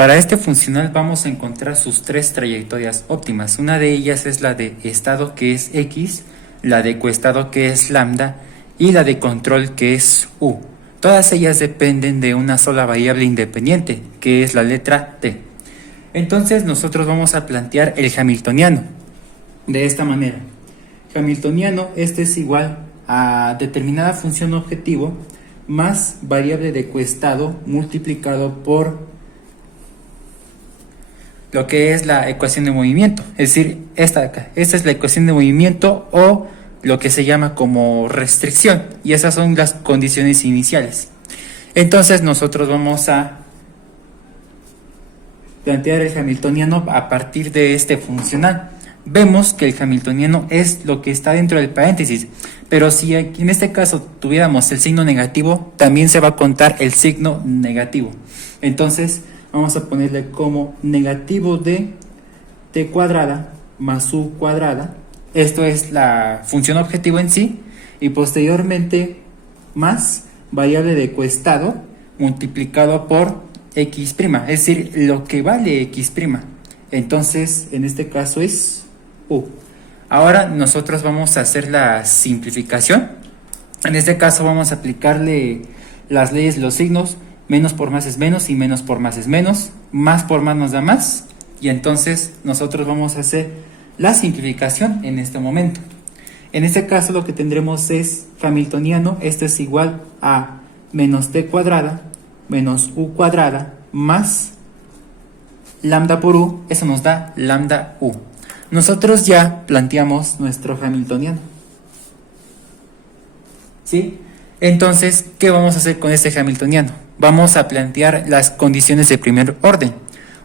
Para este funcional vamos a encontrar sus tres trayectorias óptimas. Una de ellas es la de estado, que es x, la de coestado, que es lambda, y la de control, que es u. Todas ellas dependen de una sola variable independiente, que es la letra t. Entonces nosotros vamos a plantear el hamiltoniano de esta manera. Hamiltoniano, este es igual a determinada función objetivo más variable de coestado multiplicado por lo que es la ecuación de movimiento, es decir, esta de acá. Esta es la ecuación de movimiento o lo que se llama como restricción, y esas son las condiciones iniciales. Entonces nosotros vamos a plantear el hamiltoniano a partir de este funcional. Vemos que el hamiltoniano es lo que está dentro del paréntesis, pero si en este caso tuviéramos el signo negativo, también se va a contar el signo negativo. Entonces vamos a ponerle como negativo de t cuadrada más u cuadrada. Esto es la función objetivo en sí, y posteriormente más variable de coestado multiplicado por x', es decir, lo que vale x'. Entonces en este caso es u. Ahora nosotros vamos a hacer la simplificación. En este caso vamos a aplicarle las leyes de los signos. Menos por más es menos y menos por más es menos. Más por más nos da más. Y entonces nosotros vamos a hacer la simplificación en este momento. En este caso lo que tendremos es hamiltoniano. Esto es igual a menos t cuadrada menos u cuadrada más lambda por u. Eso nos da lambda u. Nosotros ya planteamos nuestro hamiltoniano. ¿Sí? Entonces, ¿qué vamos a hacer con este hamiltoniano? Vamos a plantear las condiciones de primer orden.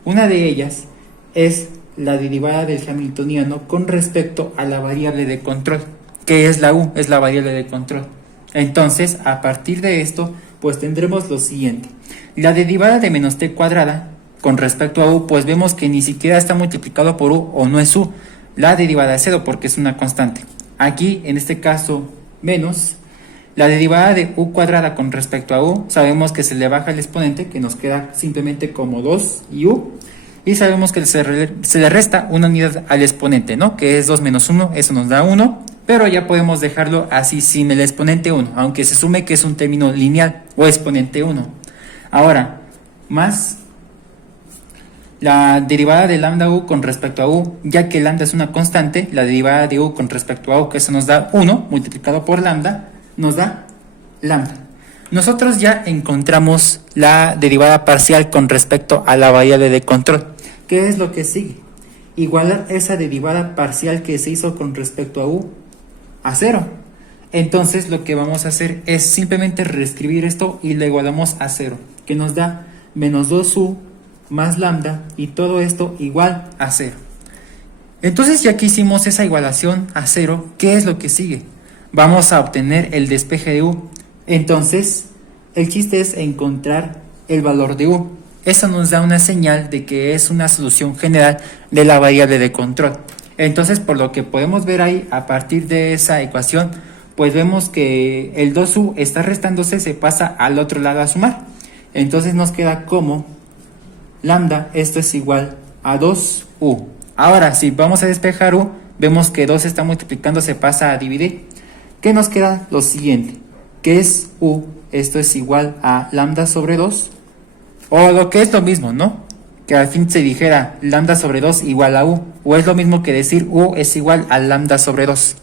Una de ellas es la derivada del hamiltoniano con respecto a la variable de control, que es la u, es la variable de control. Entonces, a partir de esto, pues tendremos lo siguiente. La derivada de menos t cuadrada con respecto a u, pues vemos que ni siquiera está multiplicado por u o no es u. La derivada es 0 porque es una constante. Aquí, en este caso, menos. La derivada de u cuadrada con respecto a u, sabemos que se le baja el exponente, que nos queda simplemente como 2 y u. Y sabemos que se le resta una unidad al exponente, ¿no? Que es 2 menos 1, eso nos da 1. Pero ya podemos dejarlo así sin el exponente 1, aunque se sume que es un término lineal o exponente 1. Ahora, más la derivada de lambda u con respecto a u, ya que lambda es una constante, la derivada de u con respecto a u, que eso nos da 1, multiplicado por lambda, nos da lambda. Nosotros ya encontramos la derivada parcial con respecto a la variable de control. ¿Qué es lo que sigue? Igualar esa derivada parcial que se hizo con respecto a u a 0. Entonces lo que vamos a hacer es simplemente reescribir esto y lo igualamos a 0, que nos da menos 2u más lambda, y todo esto igual a 0. Entonces ya que hicimos esa igualación a 0, ¿qué es lo que sigue? Vamos a obtener el despeje de u. Entonces el chiste es encontrar el valor de u. Eso nos da una señal de que es una solución general de la variable de control. Entonces, por lo que podemos ver ahí, a partir de esa ecuación, pues vemos que el 2u está restándose, se pasa al otro lado a sumar. Entonces nos queda como lambda, esto es igual a 2u. Ahora, si vamos a despejar u, vemos que 2 está multiplicando, se pasa a dividir. ¿Qué nos queda? Lo siguiente, que es u, esto es igual a lambda sobre 2, o lo que es lo mismo, ¿no? Que al fin se dijera lambda sobre 2 igual a u, o es lo mismo que decir u es igual a lambda sobre 2.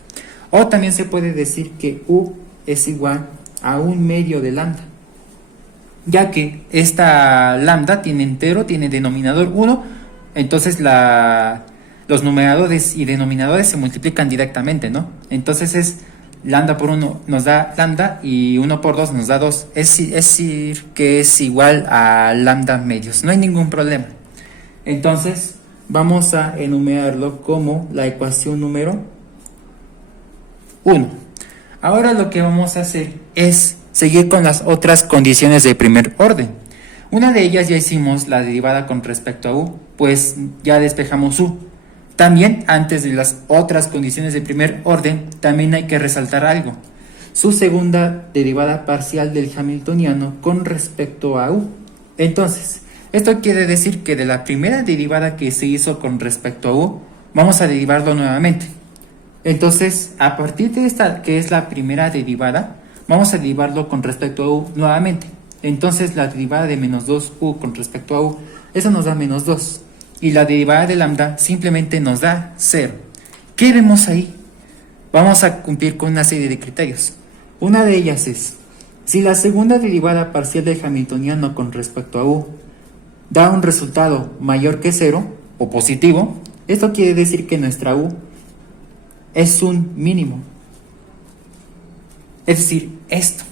O también se puede decir que u es igual a 1/2 de lambda, ya que esta lambda tiene entero, tiene denominador 1, entonces los numeradores y denominadores se multiplican directamente, ¿no? Entonces es lambda por 1 nos da lambda y 1 por 2 nos da 2. Es decir, que es igual a lambda medios. No hay ningún problema. Entonces, vamos a enumerarlo como la ecuación número 1. Ahora lo que vamos a hacer es seguir con las otras condiciones de primer orden. Una de ellas ya hicimos la derivada con respecto a u, pues ya despejamos u. También, antes de las otras condiciones de primer orden, también hay que resaltar algo. Su segunda derivada parcial del hamiltoniano con respecto a u. Entonces, Esto quiere decir que de la primera derivada que se hizo con respecto a u, vamos a derivarlo nuevamente. Entonces, a partir de esta, que es la primera derivada, vamos a derivarlo con respecto a u nuevamente. Entonces, la derivada de menos 2u con respecto a u, eso nos da menos 2. Y la derivada de lambda simplemente nos da 0. ¿Qué vemos ahí? Vamos a cumplir con una serie de criterios. Una de ellas es, si la segunda derivada parcial del hamiltoniano con respecto a u da un resultado mayor que 0 o positivo, esto quiere decir que nuestra u es un mínimo. Es decir, esto.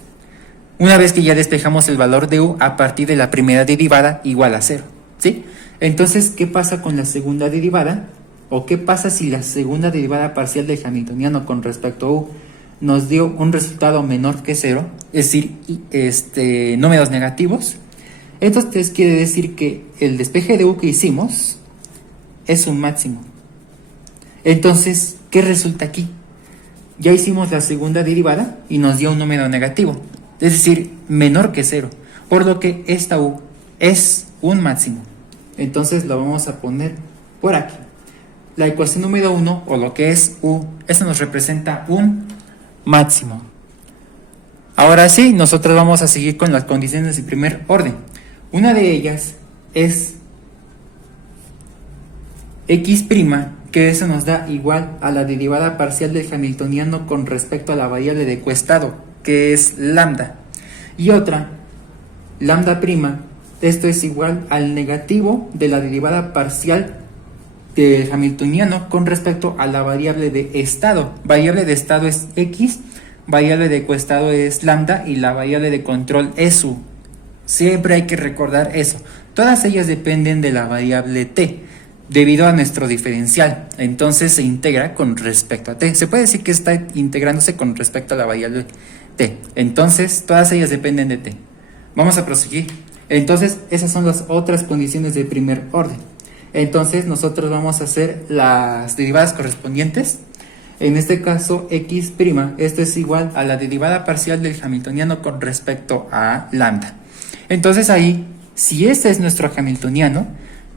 Una vez que ya despejamos el valor de u a partir de la primera derivada igual a 0, ¿sí? Entonces, ¿qué pasa con la segunda derivada? ¿O qué pasa si la segunda derivada parcial del hamiltoniano con respecto a u nos dio un resultado menor que 0? Es decir, números negativos. Entonces quiere decir que el despeje de u que hicimos es un máximo. Entonces, ¿qué resulta aquí? Ya hicimos la segunda derivada y nos dio un número negativo, es decir, menor que 0, por lo que esta u es un máximo. Entonces lo vamos a poner por aquí. La ecuación número 1, o lo que es u, eso nos representa un máximo. Ahora sí, nosotros vamos a seguir con las condiciones de primer orden. Una de ellas es x', que eso nos da igual a la derivada parcial del hamiltoniano con respecto a la variable de coestado, que es lambda. Y otra, lambda', esto es igual al negativo de la derivada parcial del hamiltoniano con respecto a la variable de estado. Variable de estado es x, variable de coestado es lambda y la variable de control es u. Siempre hay que recordar eso. Todas ellas dependen de la variable t, debido a nuestro diferencial. Entonces se integra con respecto a t. Se puede decir que está integrándose con respecto a la variable t. Entonces, todas ellas dependen de t. Vamos a proseguir. Entonces, esas son las otras condiciones de primer orden. Entonces, nosotros vamos a hacer las derivadas correspondientes. En este caso, x', esto es igual a la derivada parcial del hamiltoniano con respecto a lambda. Entonces ahí, si este es nuestro hamiltoniano,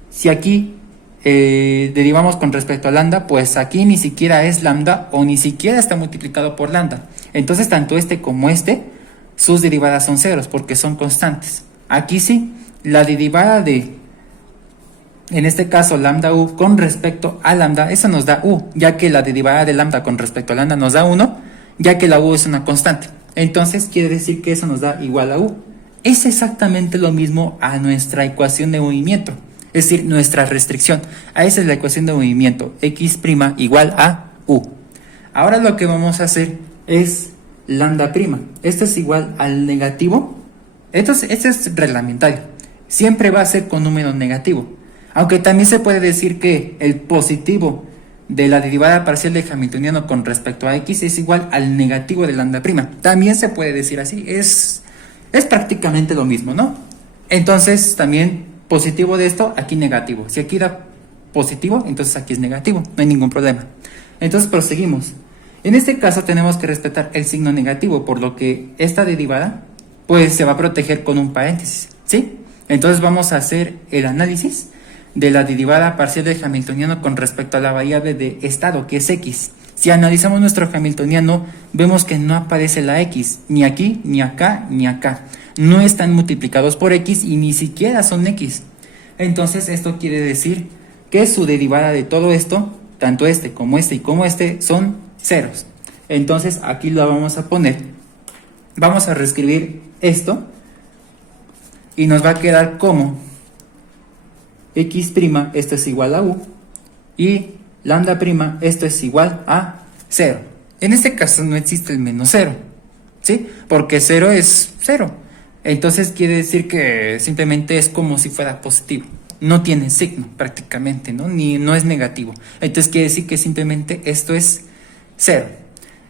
si aquí derivamos con respecto a lambda, pues aquí ni siquiera es lambda o ni siquiera está multiplicado por lambda. Entonces tanto este como este, sus derivadas son ceros porque son constantes. Aquí sí, la derivada de, en este caso lambda u con respecto a lambda, esa nos da u, ya que la derivada de lambda con respecto a lambda nos da 1, ya que la u es una constante. Entonces quiere decir que eso nos da igual a u. Es exactamente lo mismo a nuestra ecuación de movimiento, es decir, nuestra restricción. A esa es la ecuación de movimiento, x' igual a u. Ahora lo que vamos a hacer es lambda'. Esto es igual al negativo. Esto es reglamentario. Siempre va a ser con número negativo. Aunque también se puede decir que el positivo de la derivada parcial del hamiltoniano con respecto a x es igual al negativo de lambda'. También se puede decir así. Es prácticamente lo mismo, ¿no? Entonces también positivo de esto, aquí negativo. Si aquí da positivo, entonces aquí es negativo, no hay ningún problema. Entonces proseguimos. En este caso tenemos que respetar el signo negativo, por lo que esta derivada pues se va a proteger con un paréntesis, ¿sí? Entonces vamos a hacer el análisis de la derivada parcial del hamiltoniano con respecto a la variable de estado, que es x. Si analizamos nuestro hamiltoniano, vemos que no aparece la x, ni aquí, ni acá, ni acá. No están multiplicados por x y ni siquiera son x. Entonces esto quiere decir que su derivada de todo esto, tanto este como este y como este, son ceros. Entonces aquí lo vamos a poner. Vamos a reescribir esto y nos va a quedar como x', esto es igual a u, y lambda', esto es igual a 0. En este caso no existe el menos 0, ¿sí? Porque 0 es 0. Entonces quiere decir que simplemente es como si fuera positivo. No tiene signo prácticamente, ¿no? No es negativo. Entonces quiere decir que simplemente esto es 0.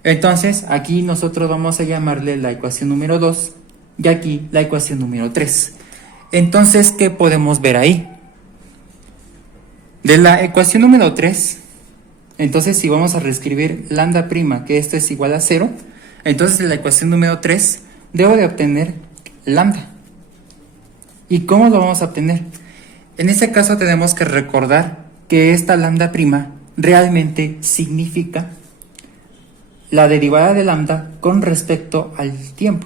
Entonces aquí nosotros vamos a llamarle la ecuación número 2 y aquí la ecuación número 3. Entonces, ¿qué podemos ver ahí? De la ecuación número 3, entonces si vamos a reescribir lambda', que esto es igual a 0, entonces de la ecuación número 3 debo de obtener lambda. ¿Y cómo lo vamos a obtener? En este caso tenemos que recordar que esta lambda prima realmente significa la derivada de lambda con respecto al tiempo,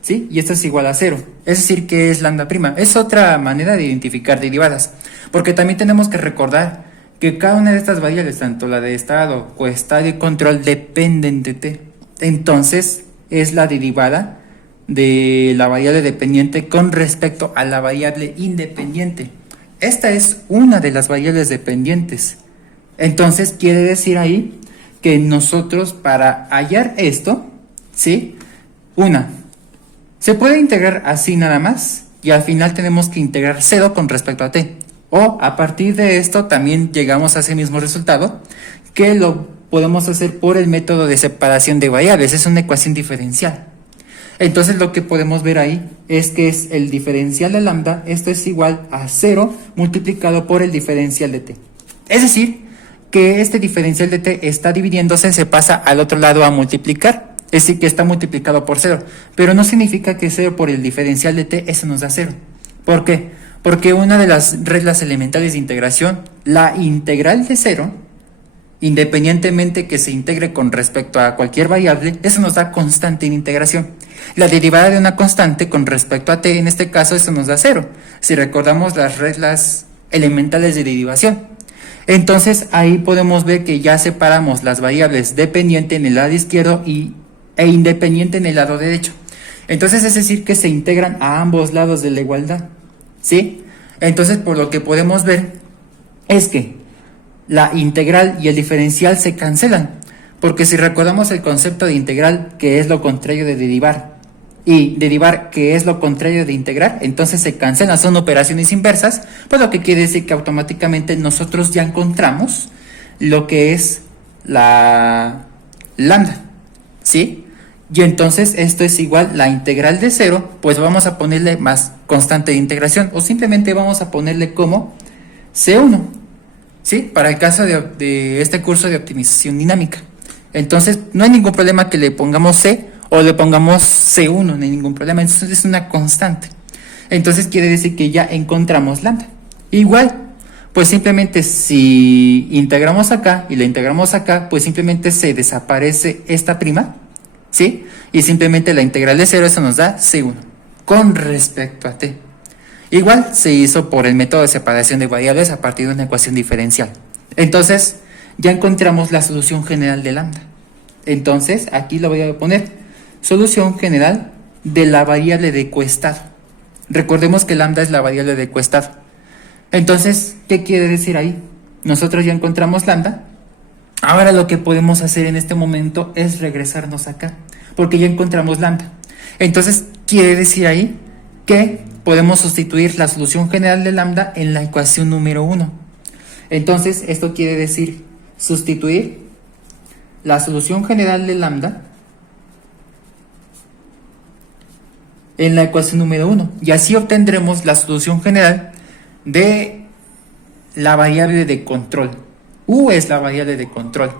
¿sí? Y esto es igual a 0, es decir, que es lambda prima. Es otra manera de identificar derivadas, porque también tenemos que recordar que cada una de estas variables, tanto la de estado, coestado y control, dependen de t. Entonces, es la derivada de la variable dependiente con respecto a la variable independiente. Esta es una de las variables dependientes. Entonces, quiere decir ahí que nosotros, para hallar esto, ¿sí? Se puede integrar así nada más, y al final tenemos que integrar 0 con respecto a t. O a partir de esto también llegamos a ese mismo resultado, que lo podemos hacer por el método de separación de variables. Es una ecuación diferencial. Entonces lo que podemos ver ahí es que es el diferencial de lambda, esto es igual a 0 multiplicado por el diferencial de t. Es decir, que este diferencial de t está dividiéndose, se pasa al otro lado a multiplicar, es decir, que está multiplicado por 0, pero no significa que 0 por el diferencial de t, eso nos da 0. ¿Por qué? Porque una de las reglas elementales de integración, la integral de 0, independientemente que se integre con respecto a cualquier variable, eso nos da constante en integración. La derivada de una constante con respecto a t, en este caso, eso nos da 0, si recordamos las reglas elementales de derivación. Entonces ahí podemos ver que ya separamos las variables dependiente en el lado izquierdo e independiente en el lado derecho. Entonces es decir que se integran a ambos lados de la igualdad, ¿sí? Entonces por lo que podemos ver es que la integral y el diferencial se cancelan, porque si recordamos el concepto de integral, que es lo contrario de derivar, y derivar, que es lo contrario de integrar, entonces se cancelan, son operaciones inversas, pues lo que quiere decir que automáticamente nosotros ya encontramos lo que es la lambda, ¿sí? Y entonces esto es igual, la integral de 0, pues vamos a ponerle más constante de integración, o simplemente vamos a ponerle como C1, ¿sí? Para el caso de este curso de optimización dinámica. Entonces no hay ningún problema que le pongamos C o le pongamos C1, no hay ningún problema, entonces es una constante. Entonces quiere decir que ya encontramos lambda. Igual, pues simplemente si integramos acá y la integramos acá, pues simplemente se desaparece esta prima, ¿sí? Y simplemente la integral de 0, eso nos da C1 con respecto a t. Igual se hizo por el método de separación de variables a partir de una ecuación diferencial. Entonces ya encontramos la solución general de lambda. Entonces aquí lo voy a poner solución general de la variable de coestado. Recordemos que lambda es la variable de coestado. Entonces, ¿qué quiere decir ahí? Nosotros ya encontramos lambda. Ahora lo que podemos hacer en este momento es regresarnos acá, porque ya encontramos lambda. Entonces, quiere decir ahí que podemos sustituir la solución general de lambda en la ecuación número 1. Entonces, esto quiere decir sustituir la solución general de lambda en la ecuación número 1, y así obtendremos la solución general de la variable de control. U es la variable de control.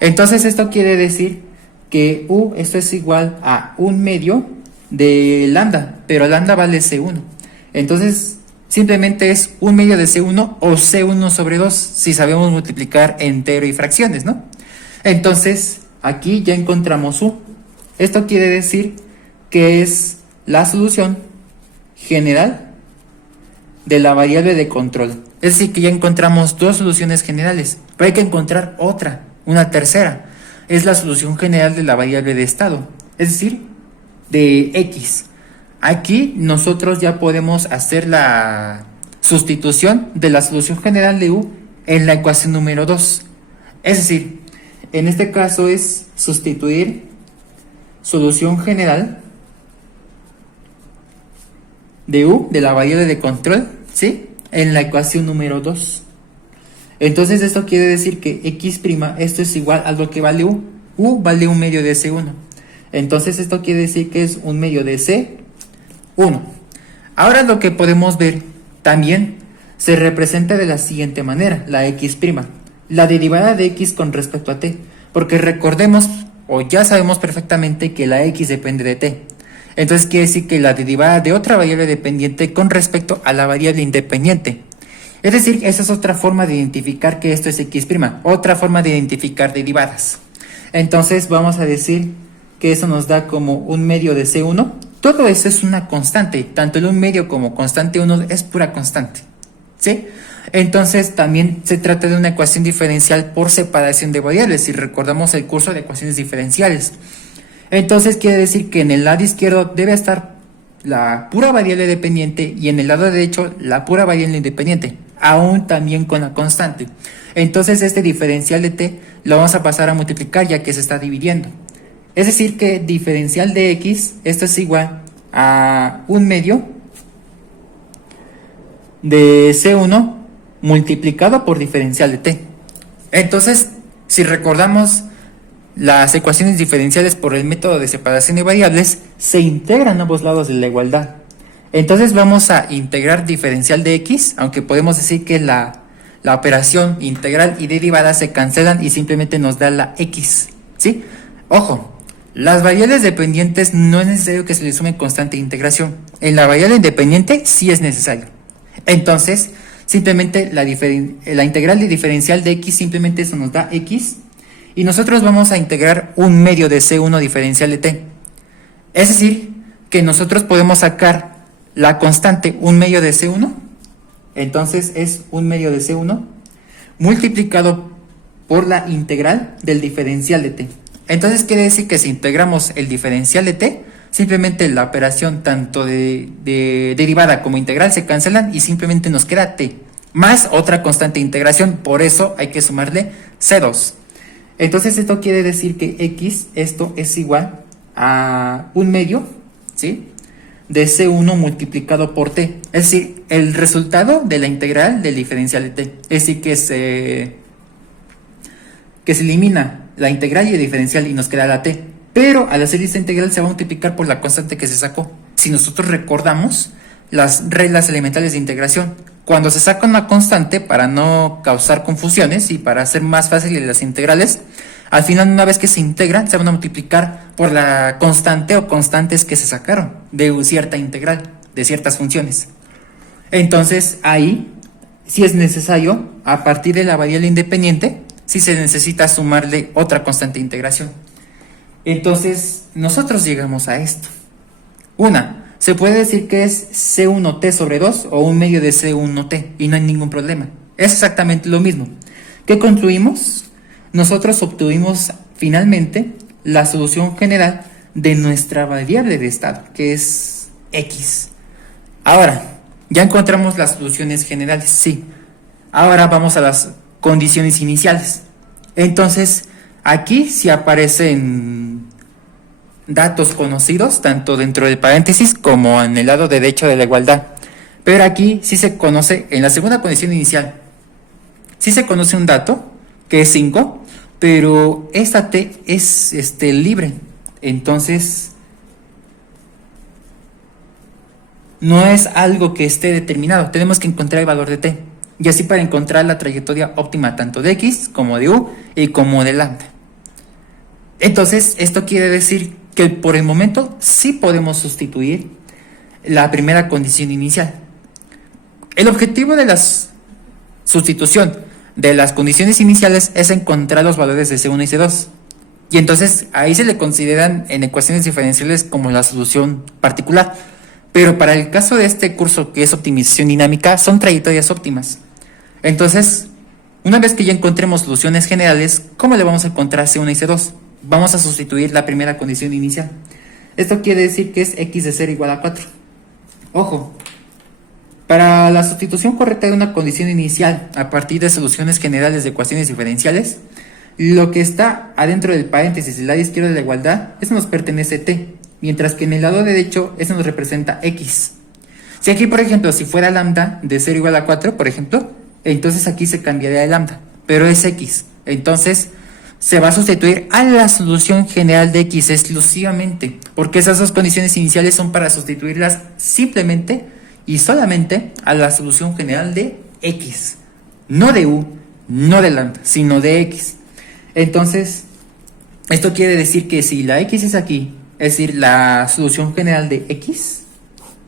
Entonces esto quiere decir que U, esto es igual a 1/2 de lambda, pero lambda vale C1. Entonces simplemente es 1/2 de C1 o C1 sobre 2 si sabemos multiplicar entero y fracciones, ¿no? Entonces aquí ya encontramos U. Esto quiere decir que es la solución general de la variable de control. Es decir, que ya encontramos dos soluciones generales, pero hay que encontrar otra, una tercera. Es la solución general de la variable de estado, es decir, de X. Aquí nosotros ya podemos hacer la sustitución de la solución general de U en la ecuación número 2. Es decir, en este caso es sustituir solución general de U, de la variable de control, ¿sí? En la ecuación número 2. Entonces esto quiere decir que X', esto es igual a lo que vale U. U vale 1/2 de C1. Entonces esto quiere decir que es 1/2 de C1. Ahora lo que podemos ver también se representa de la siguiente manera, la X', la derivada de X con respecto a T, porque recordemos, o ya sabemos perfectamente que la X depende de T. Entonces quiere decir que la derivada de otra variable dependiente con respecto a la variable independiente. Es decir, esa es otra forma de identificar que esto es x', otra forma de identificar derivadas. Entonces vamos a decir que eso nos da como 1/2 de C1. Todo eso es una constante, tanto el 1/2 como constante 1 es pura constante, ¿sí? Entonces también se trata de una ecuación diferencial por separación de variables, si recordamos el curso de ecuaciones diferenciales. Entonces quiere decir que en el lado izquierdo debe estar la pura variable dependiente y en el lado derecho la pura variable independiente, aún también con la constante. Entonces este diferencial de t lo vamos a pasar a multiplicar ya que se está dividiendo. Es decir que diferencial de x, esto es igual a 1/2 de C1 multiplicado por diferencial de t. Entonces, si recordamos las ecuaciones diferenciales por el método de separación de variables, se integran ambos lados de la igualdad. Entonces vamos a integrar diferencial de x, aunque podemos decir que la operación integral y derivada se cancelan y simplemente nos da la x, ¿sí? Ojo, las variables dependientes no es necesario que se les sume constante de integración. En la variable independiente sí es necesario. Entonces, simplemente la integral de diferencial de x, simplemente eso nos da x. Y nosotros vamos a integrar 1/2 de C1 diferencial de t. Es decir, que nosotros podemos sacar la constante 1/2 de C1. Entonces es 1/2 de C1 multiplicado por la integral del diferencial de t. Entonces quiere decir que si integramos el diferencial de t, simplemente la operación tanto de derivada como integral se cancelan y simplemente nos queda t, más otra constante de integración, por eso hay que sumarle C2. Entonces esto quiere decir que x, esto es igual a 1/2, ¿sí?, de C1 multiplicado por t. Es decir, el resultado de la integral del diferencial de t. Es decir, que se elimina la integral y el diferencial y nos queda la t. Pero al hacer esta integral se va a multiplicar por la constante que se sacó. Si nosotros recordamos las reglas elementales de integración, cuando se saca una constante, para no causar confusiones y para hacer más fáciles las integrales, al final, una vez que se integran, se van a multiplicar por la constante o constantes que se sacaron de cierta integral, de ciertas funciones. Entonces, ahí, si es necesario, a partir de la variable independiente, si se necesita sumarle otra constante de integración. Entonces, nosotros llegamos a esto. Se puede decir que es C1t sobre 2 o 1/2 de C1t y no hay ningún problema. Es exactamente lo mismo. ¿Qué concluimos? Nosotros obtuvimos finalmente la solución general de nuestra variable de estado, que es x. Ahora, ya encontramos las soluciones generales, sí. Ahora vamos a las condiciones iniciales. Entonces, aquí sí aparecen datos conocidos, tanto dentro del paréntesis como en el lado derecho de la igualdad. Pero aquí sí se conoce, en la segunda condición inicial, sí se conoce un dato, que es 5, pero esta t es libre. Entonces, no es algo que esté determinado. Tenemos que encontrar el valor de t. Y así para encontrar la trayectoria óptima tanto de x como de u y como de lambda. Entonces, esto quiere decir que por el momento sí podemos sustituir la primera condición inicial. El objetivo de la sustitución de las condiciones iniciales es encontrar los valores de C1 y C2. Y entonces ahí se le consideran en ecuaciones diferenciales como la solución particular. Pero para el caso de este curso, que es optimización dinámica, son trayectorias óptimas. Entonces, una vez que ya encontremos soluciones generales, ¿cómo le vamos a encontrar C1 y C2? Vamos a sustituir la primera condición inicial. Esto quiere decir que es x de 0 igual a 4. Ojo, para la sustitución correcta de una condición inicial a partir de soluciones generales de ecuaciones diferenciales, lo que está adentro del paréntesis del lado izquierdo de la igualdad, eso nos pertenece t, mientras que en el lado derecho eso nos representa x. Si aquí, por ejemplo, si fuera lambda de 0 igual a 4, por ejemplo, entonces aquí se cambiaría de lambda, pero es x. Entonces, se va a sustituir a la solución general de x exclusivamente, porque esas dos condiciones iniciales son para sustituirlas simplemente y solamente a la solución general de x, no de u, no de lambda, sino de x. Entonces, esto quiere decir que si la x es aquí es decir, la solución general de X,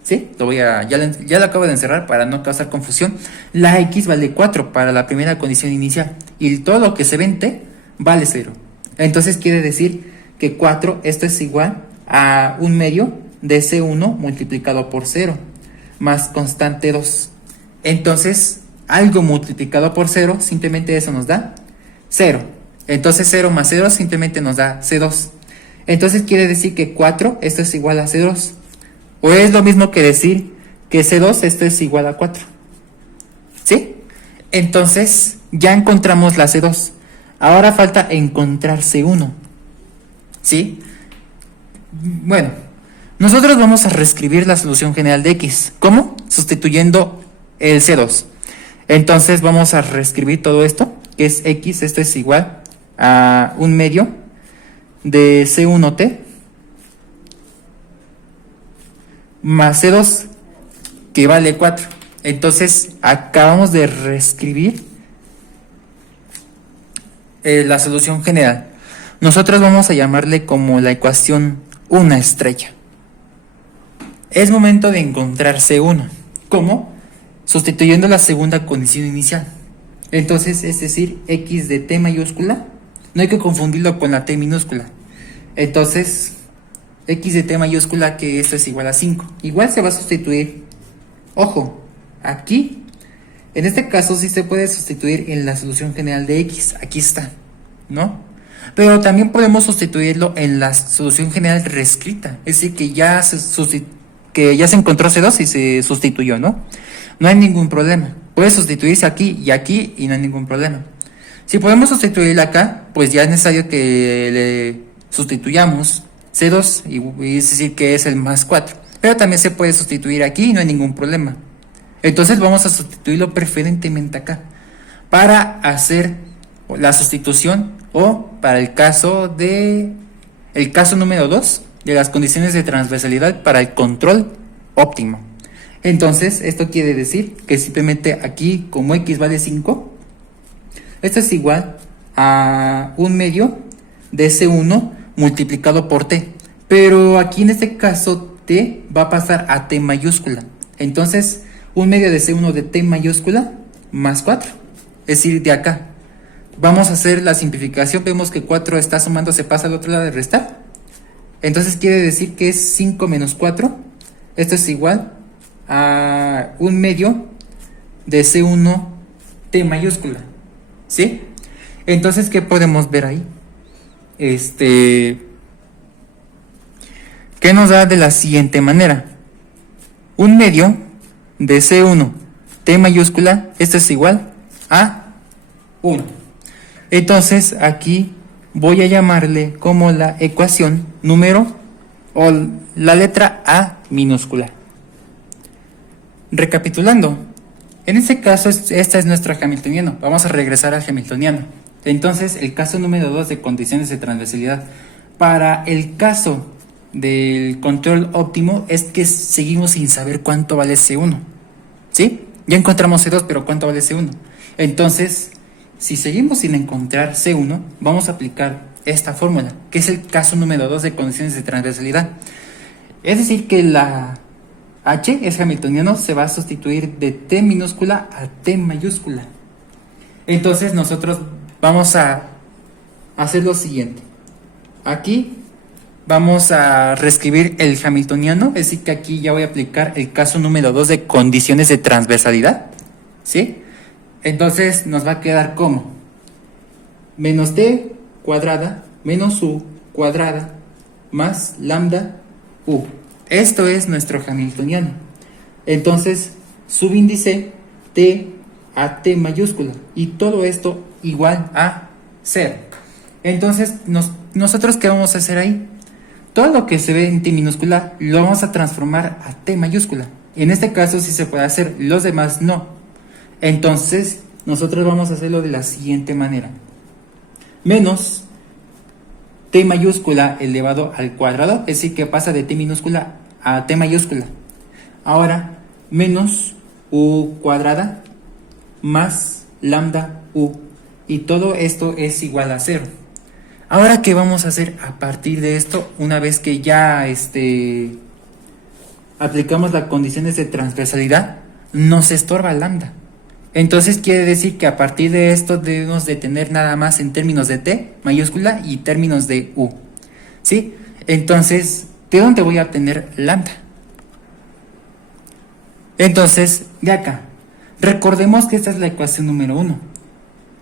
¿sí? Ya lo acabo de encerrar para no causar confusión. La X vale 4 para la primera condición inicial y todo lo que se ve en T vale 0. Entonces quiere decir que 4, esto es igual a 1/2 de C1 multiplicado por 0 más constante 2. Entonces, algo multiplicado por 0, simplemente eso nos da 0. Entonces 0 más 0 simplemente nos da C2. Entonces quiere decir que 4, esto es igual a C2. O es lo mismo que decir que C2, esto es igual a 4. ¿Sí? Entonces ya encontramos la C2. Ahora falta encontrar C1. ¿Sí? Bueno, nosotros vamos a reescribir la solución general de X. ¿Cómo? Sustituyendo el C2. Entonces vamos a reescribir todo esto, que es X, esto es igual a 1/2 de C1T más C2, que vale 4. Entonces acabamos de reescribir la solución general. Nosotros vamos a llamarle como la ecuación una estrella. Es momento de encontrar C1. ¿Cómo? Sustituyendo la segunda condición inicial. Entonces, es decir, X de T mayúscula, no hay que confundirlo con la T minúscula. Entonces, X de T mayúscula, que esto es igual a 5. Igual se va a sustituir. Ojo, aquí, en este caso sí se puede sustituir en la solución general de X. Aquí está, ¿no? Pero también podemos sustituirlo en la solución general reescrita. Es decir, que ya se encontró C2 y se sustituyó, ¿no? No hay ningún problema. Puede sustituirse aquí y no hay ningún problema. Si podemos sustituirla acá, pues ya es necesario que le sustituyamos C2, y es decir que es el más 4. Pero también se puede sustituir aquí y no hay ningún problema. Entonces vamos a sustituirlo preferentemente acá para hacer la sustitución, o para el caso número 2 de las condiciones de transversalidad para el control óptimo. Entonces esto quiere decir que simplemente aquí, como X vale 5, esto es igual a 1/2 de C1 multiplicado por T, pero aquí en este caso T va a pasar a T mayúscula. Entonces 1/2 de C1 de T mayúscula más 4, es decir, de acá. Vamos a hacer la simplificación. Vemos que 4 está sumando, se pasa al otro lado de restar. Entonces quiere decir que es 5 menos 4. Esto es igual a 1/2 de C1 T mayúscula. ¿Sí? Entonces, ¿qué podemos ver ahí? ¿Qué nos da de la siguiente manera? 1/2 de C1 T mayúscula. Esto es igual a 1. Entonces aquí voy a llamarle como la ecuación número o la letra A minúscula. Recapitulando, en este caso esta es nuestra hamiltoniano. Vamos a regresar al hamiltoniano. Entonces el caso número 2 de condiciones de transversalidad. Para el caso del control óptimo es que seguimos sin saber cuánto vale C1. ¿Sí? Ya encontramos C2, pero ¿cuánto vale C1? Entonces, si seguimos sin encontrar C1, vamos a aplicar esta fórmula, que es el caso número 2 de condiciones de transversalidad. Es decir, que la H es hamiltoniano, se va a sustituir de T minúscula a T mayúscula. Entonces nosotros vamos a hacer lo siguiente. Aquí vamos a reescribir el hamiltoniano, es decir, que aquí ya voy a aplicar el caso número 2 de condiciones de transversalidad. ¿Sí? Entonces nos va a quedar como menos T cuadrada menos U cuadrada más lambda U. Esto es nuestro hamiltoniano. Entonces subíndice T a T mayúscula y todo esto igual a 0. Entonces nosotros ¿qué vamos a hacer ahí? Todo lo que se ve en T minúscula lo vamos a transformar a T mayúscula. En este caso sí se puede hacer, los demás no. Entonces, nosotros vamos a hacerlo de la siguiente manera. Menos T mayúscula elevado al cuadrado, es decir, que pasa de T minúscula a T mayúscula. Ahora, menos U cuadrada más lambda U. Y todo esto es igual a 0. Ahora, ¿qué vamos a hacer a partir de esto? Una vez que ya aplicamos las condiciones de transversalidad, nos estorba lambda. Entonces quiere decir que a partir de esto debemos de tener nada más en términos de T mayúscula y términos de U. ¿Sí? Entonces, ¿de dónde voy a obtener lambda? Entonces, de acá. Recordemos que esta es la ecuación número 1.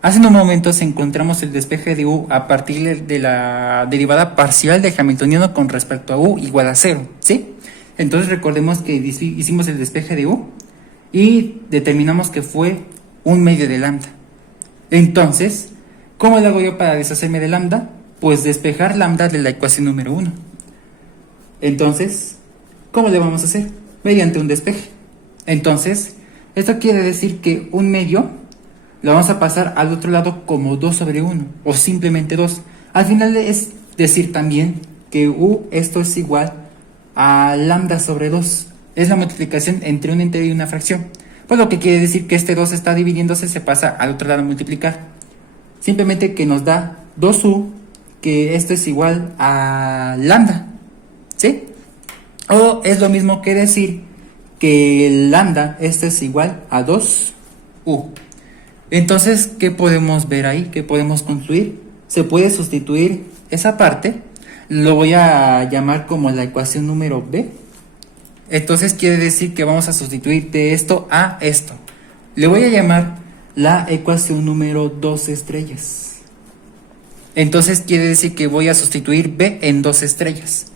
Hace unos momentos encontramos el despeje de U a partir de la derivada parcial de Hamiltoniano con respecto a U igual a 0. ¿Sí? Entonces recordemos que hicimos el despeje de U y determinamos que fue 1/2 de lambda. Entonces, ¿cómo le hago yo para deshacerme de lambda? Pues despejar lambda de la ecuación número 1. Entonces, ¿cómo le vamos a hacer? Mediante un despeje. Entonces, esto quiere decir que 1/2 lo vamos a pasar al otro lado como 2/1 o simplemente 2. Al final es decir también que U esto es igual a lambda sobre 2. Es la multiplicación entre un entero y una fracción. Pues lo que quiere decir que este 2 está dividiéndose, se pasa al otro lado a multiplicar. Simplemente que nos da 2U, que esto es igual a lambda. ¿Sí? O es lo mismo que decir que lambda esto es igual a 2U. Entonces, ¿qué podemos ver ahí? ¿Qué podemos concluir? Se puede sustituir esa parte, lo voy a llamar como la ecuación número B. Entonces quiere decir que vamos a sustituir de esto a esto. Le voy a llamar la ecuación número 2 estrellas. Entonces quiere decir que voy a sustituir B en 2 estrellas.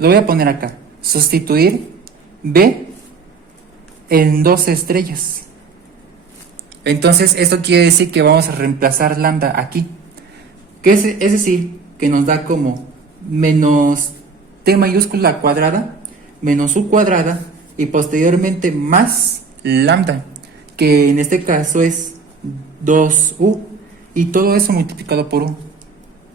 Lo voy a poner acá. Sustituir B en 2 estrellas. Entonces esto quiere decir que vamos a reemplazar lambda aquí. Es decir, que nos da como menos T mayúscula cuadrada menos U cuadrada y posteriormente más lambda, que en este caso es 2U, y todo eso multiplicado por U.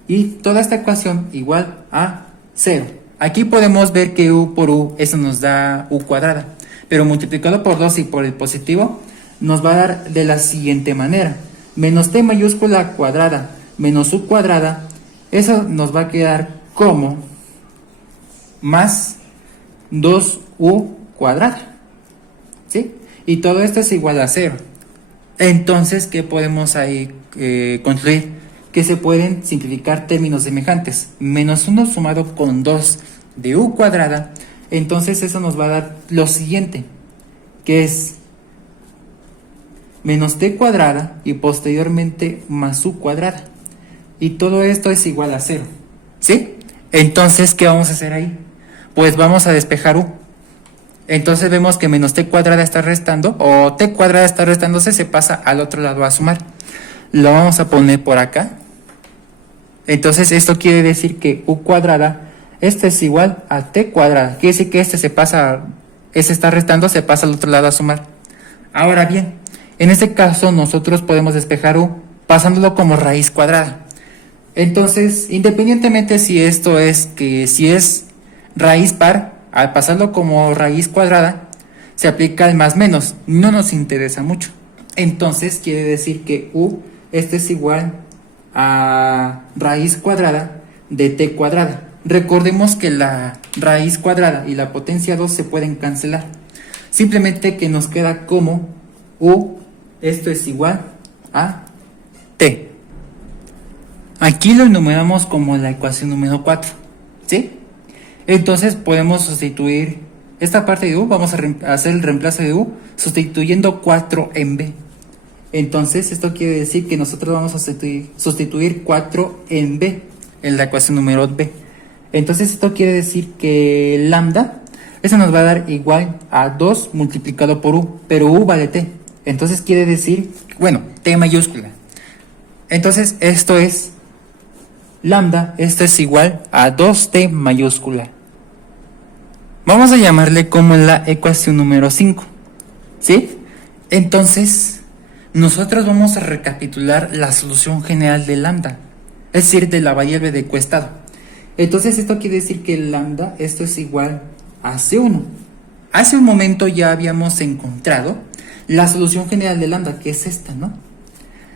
Y toda esta ecuación igual a 0. Aquí podemos ver que U por U, eso nos da U cuadrada, pero multiplicado por 2 y por el positivo, nos va a dar de la siguiente manera. Menos T mayúscula cuadrada menos U cuadrada, eso nos va a quedar como más 2U cuadrada. ¿Sí? Y todo esto es igual a 0. Entonces, ¿qué podemos ahí concluir? Que se pueden simplificar términos semejantes. Menos 1 sumado con 2 de U cuadrada. Entonces eso nos va a dar lo siguiente, que es menos T cuadrada y posteriormente más U cuadrada. Y todo esto es igual a 0. ¿Sí? Entonces, ¿qué vamos a hacer ahí? Pues vamos a despejar U. Entonces vemos que menos T cuadrada está restando, o T cuadrada está restándose, se pasa al otro lado a sumar. Lo vamos a poner por acá. Entonces esto quiere decir que U cuadrada, esto es igual a T cuadrada. Quiere decir que este está restando, se pasa al otro lado a sumar. Ahora bien, en este caso nosotros podemos despejar U pasándolo como raíz cuadrada. Entonces, independientemente si esto es raíz par, al pasarlo como raíz cuadrada, se aplica el más menos, no nos interesa mucho. Entonces quiere decir que U, este es igual a raíz cuadrada de T cuadrada. Recordemos que la raíz cuadrada y la potencia 2 se pueden cancelar. Simplemente que nos queda como U, esto es igual a T. Aquí lo enumeramos como la ecuación número 4. ¿Sí? Entonces podemos sustituir esta parte de U, vamos a hacer el reemplazo de U sustituyendo 4 en B. Entonces esto quiere decir que nosotros vamos a sustituir 4 en B, en la ecuación número B. Entonces esto quiere decir que lambda, eso nos va a dar igual a 2 multiplicado por U, pero U vale T. Entonces quiere decir, bueno, T mayúscula. Entonces esto es lambda, esto es igual a 2T mayúscula. Vamos a llamarle como la ecuación número 5. ¿Sí? Entonces, nosotros vamos a recapitular la solución general de lambda, es decir, de la variable de coestado. Entonces, esto quiere decir que lambda, esto es igual a C1. Hace un momento ya habíamos encontrado la solución general de lambda, que es esta, ¿no?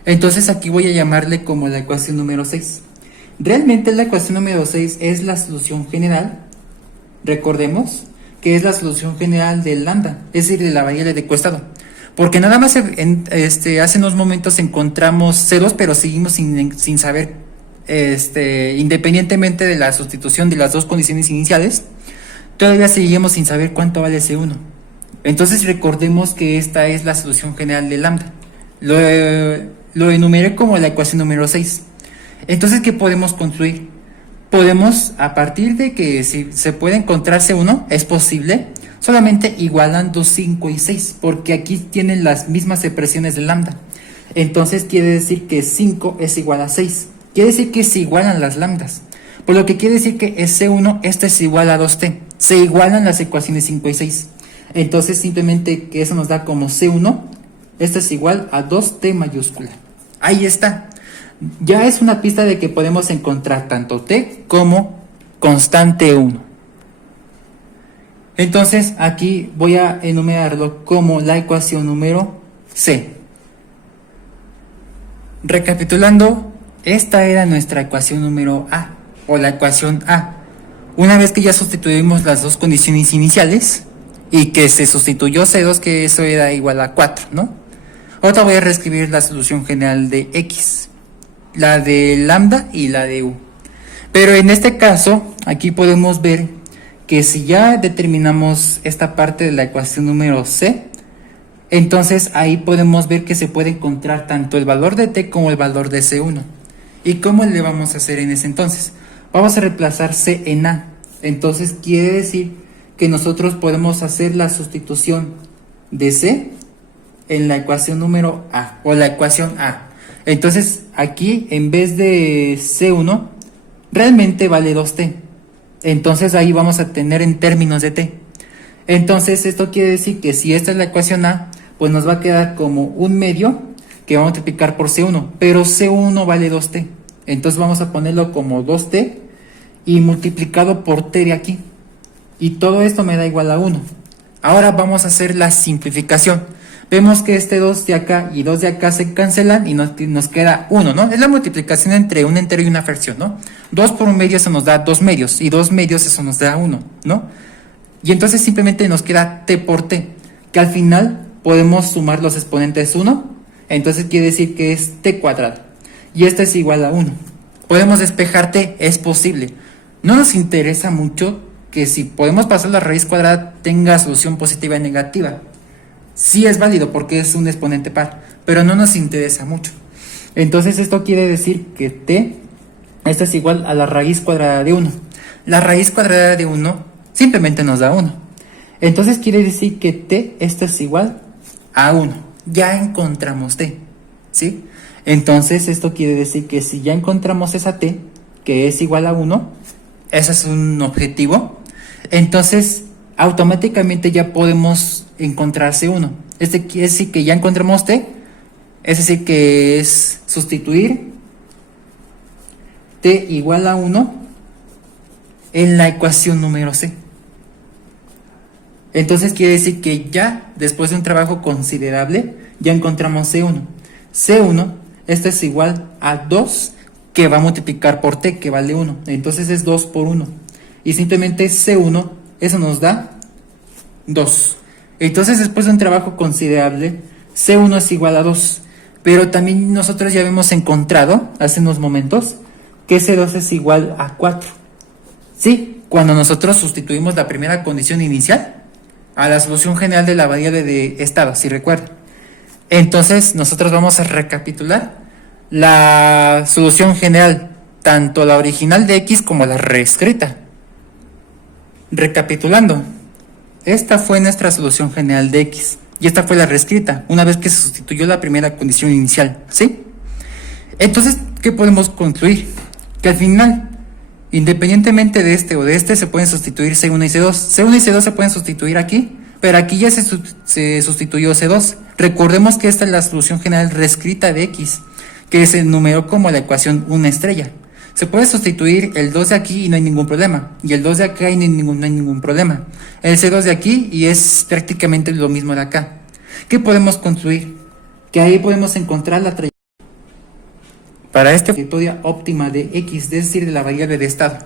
Entonces, aquí voy a llamarle como la ecuación número 6. Realmente la ecuación número 6 es la solución general, recordemos que es la solución general del lambda, es decir, de la variable de costado. Porque nada más hace unos momentos encontramos ceros, pero seguimos sin saber, independientemente de la sustitución de las dos condiciones iniciales, todavía seguimos sin saber cuánto vale C1. Entonces recordemos que esta es la solución general del lambda. Lo enumeré como la ecuación número 6. Entonces, ¿qué podemos concluir? Podemos, a partir de que si se puede encontrar C1, es posible, solamente igualando 5 y 6, porque aquí tienen las mismas expresiones de lambda. Entonces quiere decir que 5 es igual a 6. Quiere decir que se igualan las lambdas. Por lo que quiere decir que es C1, esto es igual a 2t. Se igualan las ecuaciones 5 y 6. Entonces simplemente que eso nos da como C1, esto es igual a 2t mayúscula. Ahí está. Ya es una pista de que podemos encontrar tanto t como constante 1. Entonces aquí voy a enumerarlo como la ecuación número C. Recapitulando, esta era nuestra ecuación número A, o la ecuación A. Una vez que ya sustituimos las dos condiciones iniciales y que se sustituyó C2, que eso era igual a 4, ¿no? Ahora voy a reescribir la solución general de X, la de lambda y la de U. Pero en este caso, aquí podemos ver que si ya determinamos esta parte de la ecuación número C, entonces ahí podemos ver que se puede encontrar tanto el valor de t como el valor de C1. ¿Y cómo le vamos a hacer en ese entonces? Vamos a reemplazar C en A. Entonces quiere decir que nosotros podemos hacer la sustitución de C en la ecuación número A, o la ecuación A. Entonces aquí en vez de C1 realmente vale 2t. Entonces ahí vamos a tener en términos de t. Entonces esto quiere decir que si esta es la ecuación A, pues nos va a quedar como un medio que vamos a multiplicar por C1, pero C1 vale 2t. Entonces vamos a ponerlo como 2t y multiplicado por t de aquí. Y todo esto me da igual a 1. Ahora vamos a hacer la simplificación. Vemos que este 2 de acá y 2 de acá se cancelan y nos queda 1, ¿no? Es la multiplicación entre un entero y una fracción, ¿no? 2 por un medio eso nos da 2 medios y 2 medios eso nos da 1, ¿no? Y entonces simplemente nos queda t por t, que al final podemos sumar los exponentes 1, entonces quiere decir que es t cuadrado. Y esto es igual a 1. Podemos despejar t, es posible. No nos interesa mucho que si podemos pasar la raíz cuadrada tenga solución positiva y negativa. Sí es válido porque es un exponente par, pero no nos interesa mucho. Entonces esto quiere decir que t, esto es igual a la raíz cuadrada de 1. La raíz cuadrada de 1 simplemente nos da 1. Entonces quiere decir que t, esto es igual a 1. Ya encontramos t, ¿sí? Entonces esto quiere decir que si ya encontramos esa t, que es igual a 1, ese es un objetivo, entonces automáticamente ya podemos encontrar C1. Este quiere decir que ya encontramos t, es decir que es sustituir t igual a 1 en la ecuación número C. Entonces quiere decir que ya después de un trabajo considerable ya encontramos C1. C1, esto es igual a 2 que va a multiplicar por t, que vale 1. Entonces es 2 por 1. Y simplemente C1, eso nos da 2. Entonces después de un trabajo considerable, C1 es igual a 2. Pero también nosotros ya habíamos encontrado hace unos momentos que C2 es igual a 4. Sí, cuando nosotros sustituimos la primera condición inicial a la solución general de la variable de estado, si recuerdan. Entonces nosotros vamos a recapitular la solución general, tanto la original de X como la reescrita. Recapitulando, esta fue nuestra solución general de X y esta fue la reescrita, una vez que se sustituyó la primera condición inicial, ¿sí? Entonces, ¿qué podemos concluir? Que al final, independientemente de este o de este, se pueden sustituir C1 y C2. C1 y C2 se pueden sustituir aquí, pero aquí ya se sustituyó C2. Recordemos que esta es la solución general reescrita de X, que se enumeró como la ecuación una estrella. Se puede sustituir el 2 de aquí y no hay ningún problema, y el 2 de acá y no hay ningún problema. El C2 de aquí y es prácticamente lo mismo de acá. ¿Qué podemos concluir? Que ahí podemos encontrar la trayectoria. para esta trayectoria óptima de x, es decir, de la variable de estado,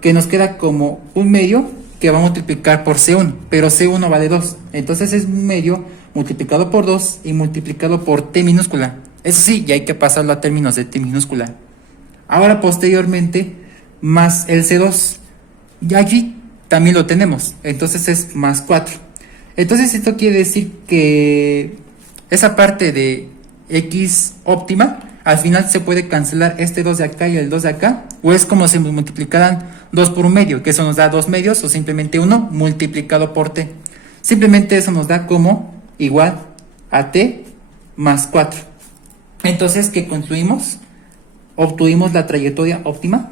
que nos queda como un medio que va a multiplicar por C1, pero C1 vale 2, entonces es un medio multiplicado por 2 y multiplicado por T minúscula. Eso sí, ya hay que pasarlo a términos de T minúscula. Ahora posteriormente, más el C2, y allí también lo tenemos, entonces es más 4. Entonces esto quiere decir que esa parte de x óptima, al final se puede cancelar este 2 de acá y el 2 de acá, o es como si multiplicaran 2 por un medio, que eso nos da 2 medios, o simplemente 1 multiplicado por t. Simplemente eso nos da como igual a t más 4. Entonces, ¿qué concluimos? Obtuvimos la trayectoria óptima.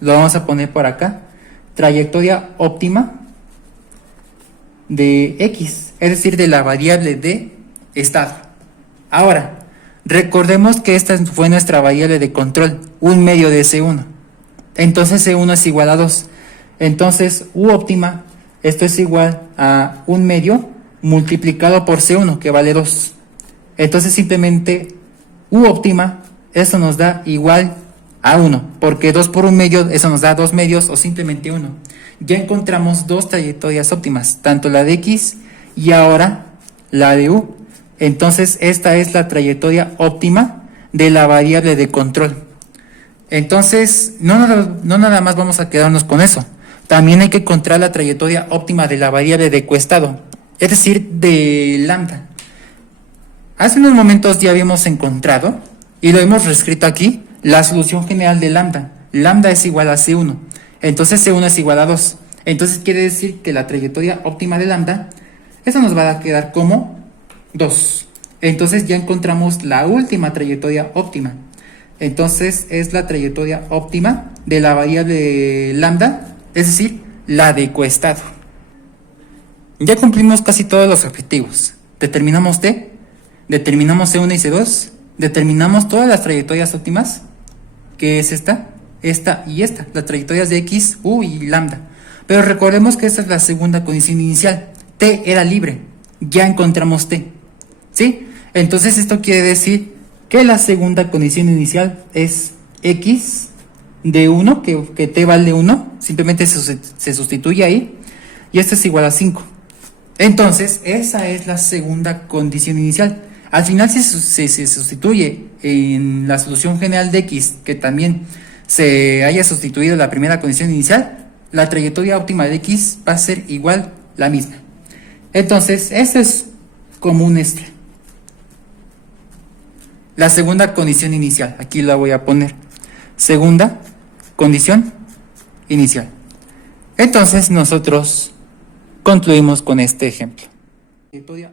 Lo vamos a poner por acá. Trayectoria óptima de x, es decir, de la variable de estado. Ahora, recordemos que esta fue nuestra variable de control, un medio de C1. Entonces C1 es igual a 2. Entonces U óptima, esto es igual a un medio multiplicado por C1, que vale 2. Entonces simplemente U óptima, eso nos da igual a 1, porque 2 por un medio, eso nos da 2 medios o simplemente 1. Ya encontramos dos trayectorias óptimas, tanto la de x y ahora la de u. Entonces esta es la trayectoria óptima de la variable de control. Entonces no nada más vamos a quedarnos con eso, también hay que encontrar la trayectoria óptima de la variable de coestado, es decir, de lambda. Hace unos momentos ya habíamos encontrado, y lo hemos reescrito aquí, la solución general de lambda. Lambda es igual a C1, entonces C1 es igual a 2. Entonces quiere decir que la trayectoria óptima de lambda, eso nos va a quedar como 2. Entonces ya encontramos la última trayectoria óptima. Entonces es la trayectoria óptima de la variable lambda, es decir, la de coestado. Ya cumplimos casi todos los objetivos. Determinamos T, determinamos C1 y C2, determinamos todas las trayectorias óptimas, que es esta y esta, las trayectorias de x, u y lambda. Pero recordemos que esta es la segunda condición inicial. T era libre, ya encontramos T, ¿sí? Entonces esto quiere decir que la segunda condición inicial es x de 1, que T vale 1, simplemente se sustituye ahí, y esto es igual a 5. Entonces esa es la segunda condición inicial. Al final si se sustituye en la solución general de x, que también se haya sustituido la primera condición inicial, la trayectoria óptima de x va a ser igual la misma. Entonces, esto es como un extra. La segunda condición inicial, aquí la voy a poner. Segunda condición inicial. Entonces, nosotros concluimos con este ejemplo. Trayectoria